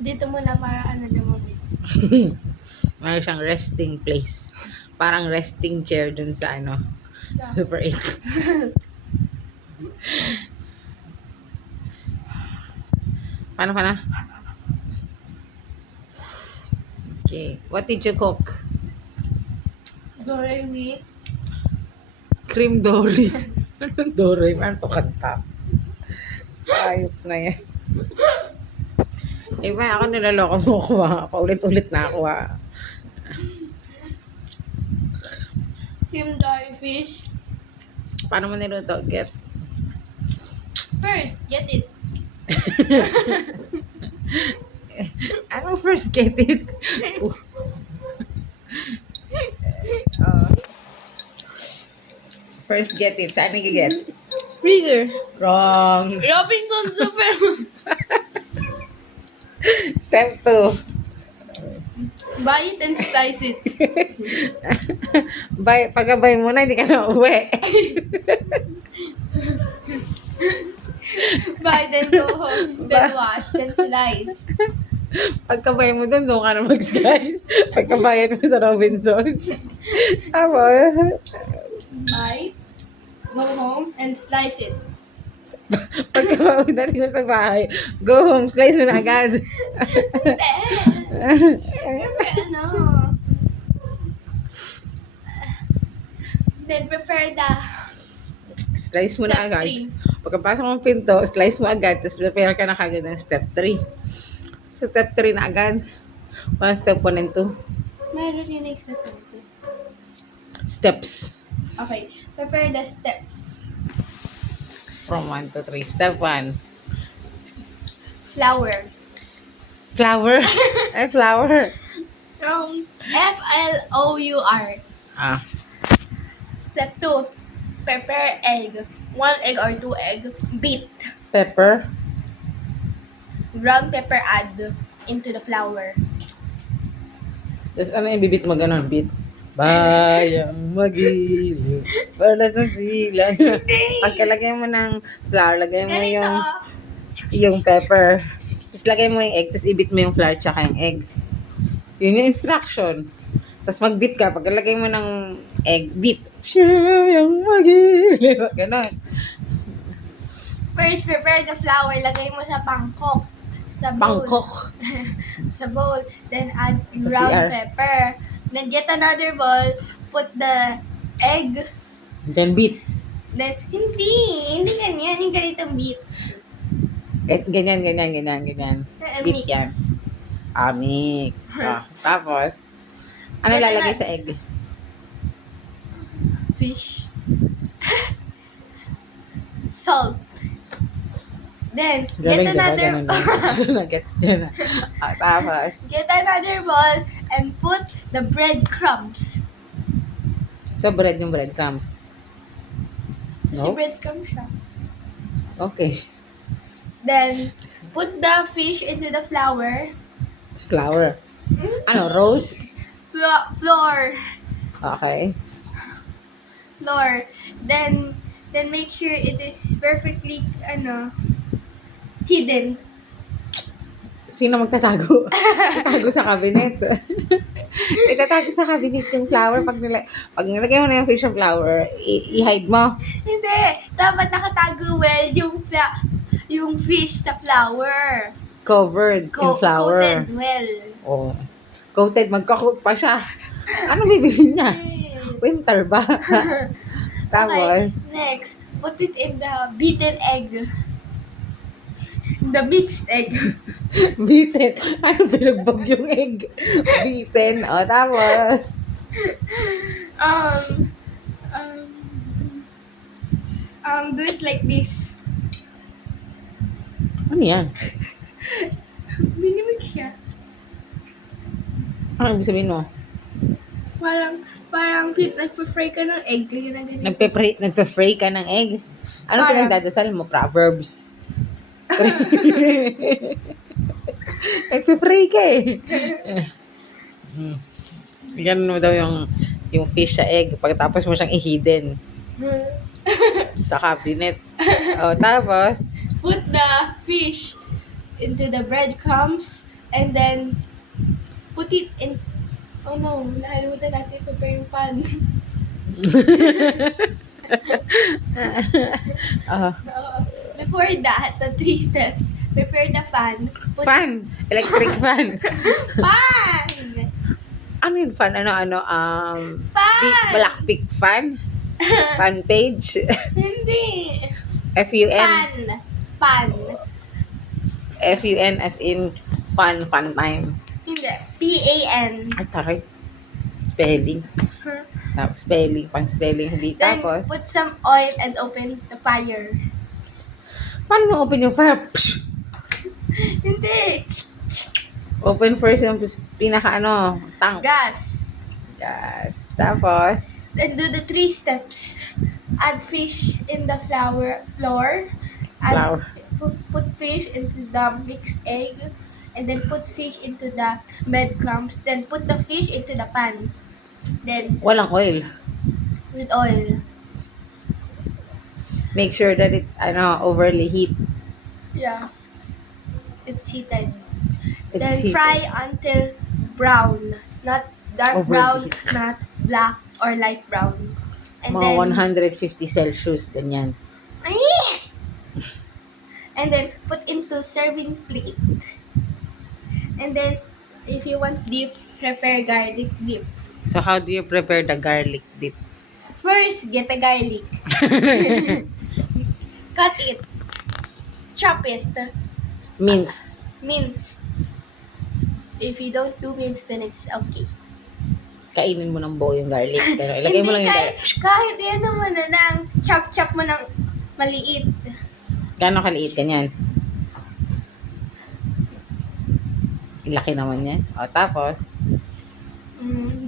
Dito muna para ano lumamig. Mayroon siyang resting place. Parang resting chair dun sa ano, Sa Super 8. Paano ka na? Okay. What did you cook? Dory meat. Cream Dory. Anong Dory? Ano to kanta? Ayop na yan. Iba, ako nilaloko mo ko ha. Paulit-ulit na ako ha. Cream dory fish. Paano mo niluto? Get. First, get it. Anong first get it? First get it. Saan nag-get? Freezer. Wrong. Robinson Super. Step 2. Buy it and slice it. Pagkabay mo na, hindi ka na uwi. Buy, then go home, then wash, then slice. Pagkabay mo dun, doon ka na mag-slice. Pagkabayan mo sa Robinsons. Tapos, Buy, go home, and slice it. pagkabay mo dali mo sa bahay, go home, slice mo na agad. Siyempre, ano. Then prepare the Slice mo na step agad. 3. Pagkapasok mo ng pinto, slice mo agad, tapos prepare ka na kagad ng step 3. Sa step 3 na agad. Walang step 1 and 2. Meron yung next step 2. Steps. Okay, prepare the steps. From 1 to 3. Step 1. Flour. Flour. Ay, flour. Flour. Ah. Step 2. Prepare egg. 1 egg or 2 egg. Beat. Pepper. Ground pepper add into the flour. Tapos ano yung bibit mo ganon? Beat. Bayang magiliw. Para sa silang. Pagkalagay mo ng flour, lagay mo yung pepper. Tapos lagay mo yung egg, tapos ibit mo yung flour tsaka yung egg. Yun yung instruction. Tapos mag-beat ka. Pagkalagay mo ng egg, beat. Bayang magiliw. Ganon. First, prepare the flour. Lagay mo sa pangkok. Sa bowl. Bangkok. Sa bowl. Then add Sa ground CR. pepper. Then get another bowl. Put the egg. Then beat. Then, hindi ganyan. Yung ganitong beat. Ganyan. Beat Mix. yan. Ah, mix. Ah, tapos, ano Then, lalagay sa egg? Fish. Salt. Then, get another So, nag-gets nyo na. Ah, tapos, get another bowl and put the breadcrumbs. so bread yung breadcrumbs. Kasi No? breadcrumbs siya. Okay. Then, put the fish into the flour. It's flour. Ano, rose? Flour. Okay. Flour. Then make sure it is perfectly, hidden. Sino magtatago? Tatago sa cabinet. Itatago sa cabinet yung flour. Pag nilagay mo na yung fish of flour, i-hide mo. Hindi. Dapat nakatago well yung fish sa flour. Covered in flour. Coated well. Oh. Coated, magka-coat pa siya. Ano bibili niya? Winter ba? Tapos, Okay, next, put it in the beaten egg. The mixed egg. beaten. Ano pinagbag yung egg? Beaten. O, tapos, Um, do it like this. ano yan? Minimix siya. Ano ibig sabihin mo? Parang nagpa-fry ka ng egg. Ganyan na ganyan. Nagpa-fray ka ng egg? Ano Parang- pinagdadasal mo? Proverbs. Nagpa-fray ka eh. Ganun mo daw yung yung fish sa egg. Pagkatapos mo siyang i-hidden sa cabinet. O, tapos, Put the fish into the breadcrumbs and then put it in. Oh no, nakalimutan natin prepare yung pan. ah, Before that, the 3 steps. Prepare the fan. fan. Electric fan. Pan! Ano yung fan? Pan! Blackpink fan? Fan page? Hindi. F-U-N? Pan. Pan. F-U-N as in fun time. Hindi. P-A-N. Ay, taray. Spelling. Tapos spelling, pang spelling. Hindi. Then, Tapos, put some oil and open the fire. paano mo open yung fire? Psh! Hindi. Open first yung pinaka tank. Gas. Gas. Tapos, Then do the 3 steps. Add fish in the flour. Add, Flour. Put fish into the mixed egg. And then put fish into the breadcrumbs. Then put the fish into the pan. Then walang oil. with oil. Make sure that it's overly heat. Yeah. It's heated. It's Then heated. fry until brown. Not dark Overly brown, heat. not black or light brown. And Mga then 150 Celsius, ganyan. and then put into serving plate. And then if you want dip, prepare garlic dip. So, how do you prepare the garlic dip? First, get the garlic. Cut it. Chop it. Mince. Mince. If you don't do mince, then it's okay. Kainin mo ng buo yung garlic. Pero ilagay mo lang yung garlic. kahit yan mo na lang, chop mo ng maliit. Gano'ng kaliit ganyan? Ilaki naman yan. O, tapos,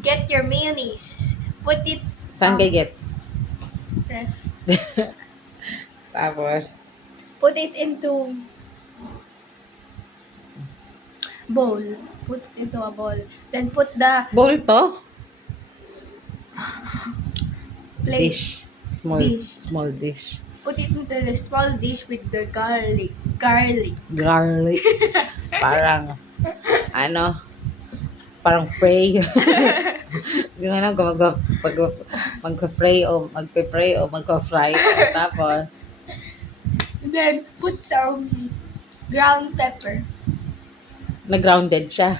Get your mayonnaise. Put it saan kay get? ref. Tapos, Put it into bowl. Put it into a bowl. Then put the bowl to? plate. Dish. Small dish. Put it into the small dish with the garlic. Garlic. Parang, parang fray. Yung mag-fray o mag-fry. Tapos, Then put some ground pepper. na-grounded siya.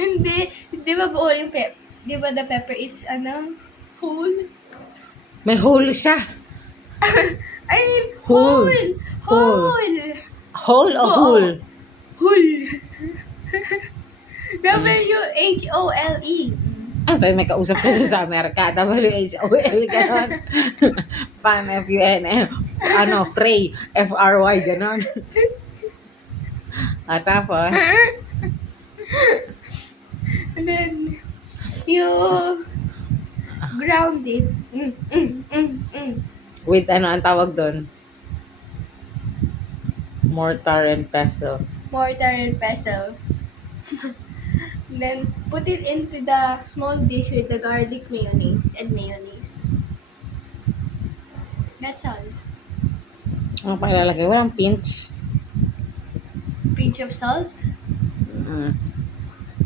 Hindi. Di ba buo yung pepper? Di ba the pepper is, whole? May hole siya. I mean, Whole. whole. Hole o Oo. hole? Whole. W-H-O-L-E. Ano tayo may kausap tayo sa Amerika? W-H-O-L, gano'n. Fan, F-U-N, fray, F-R-Y, gano'n. Tapos, And then, you ground it. with ang tawag doon? Mortar and pestle. Mortar and pestle. Then, put it into the small dish with the garlic mayonnaise and mayonnaise. That's all. Ano pa ilalagay? Walang pinch. Pinch of salt. Mm.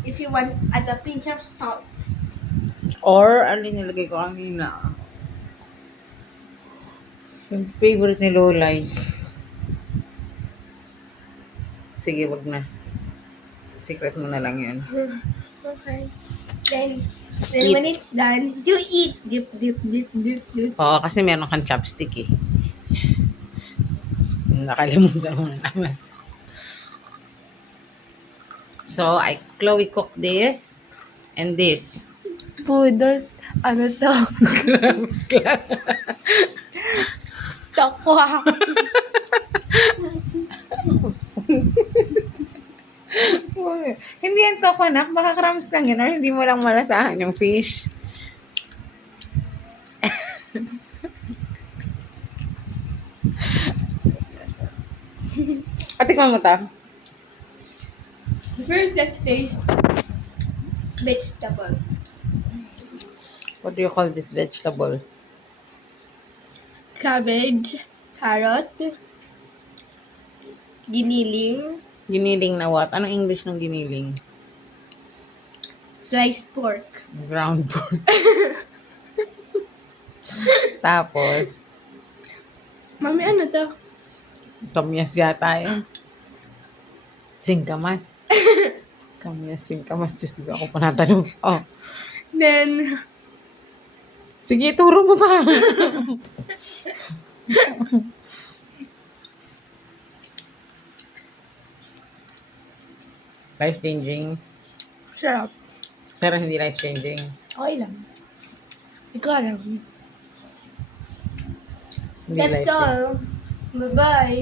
If you want, add a pinch of salt. Or, ano yung nilagay ko kanina? Yung favorite ni Lolay. Sige, wag na. Secret mo na lang yun. Okay. Then when it's done, you eat. Dip. Oo, kasi meron kang chopstick eh. Nakalimutan mo na naman. So, Chloe cooked this and this. Pudot. Ano to? Grams lang. Takwa. Hindi yan tokonak, baka crumbs lang yun or hindi mo lang malasahan yung fish. Tikman mo ta. First, let's taste vegetables. What do you call this vegetable? Cabbage, carrot, giniling, Giniling na what? Anong English ng giniling? sliced pork. Ground pork. Tapos, Mami, ano to? kamyas yata yun. Singkamas. Kamyas, singkamas. Diyos ko, ako pa natanong. Oh. Then, Sige, turo mo pa. Life-changing. sarap. Pero hindi life-changing. Okay lang. Ikaw lang. Hindi That's life-changing. all. Bye-bye.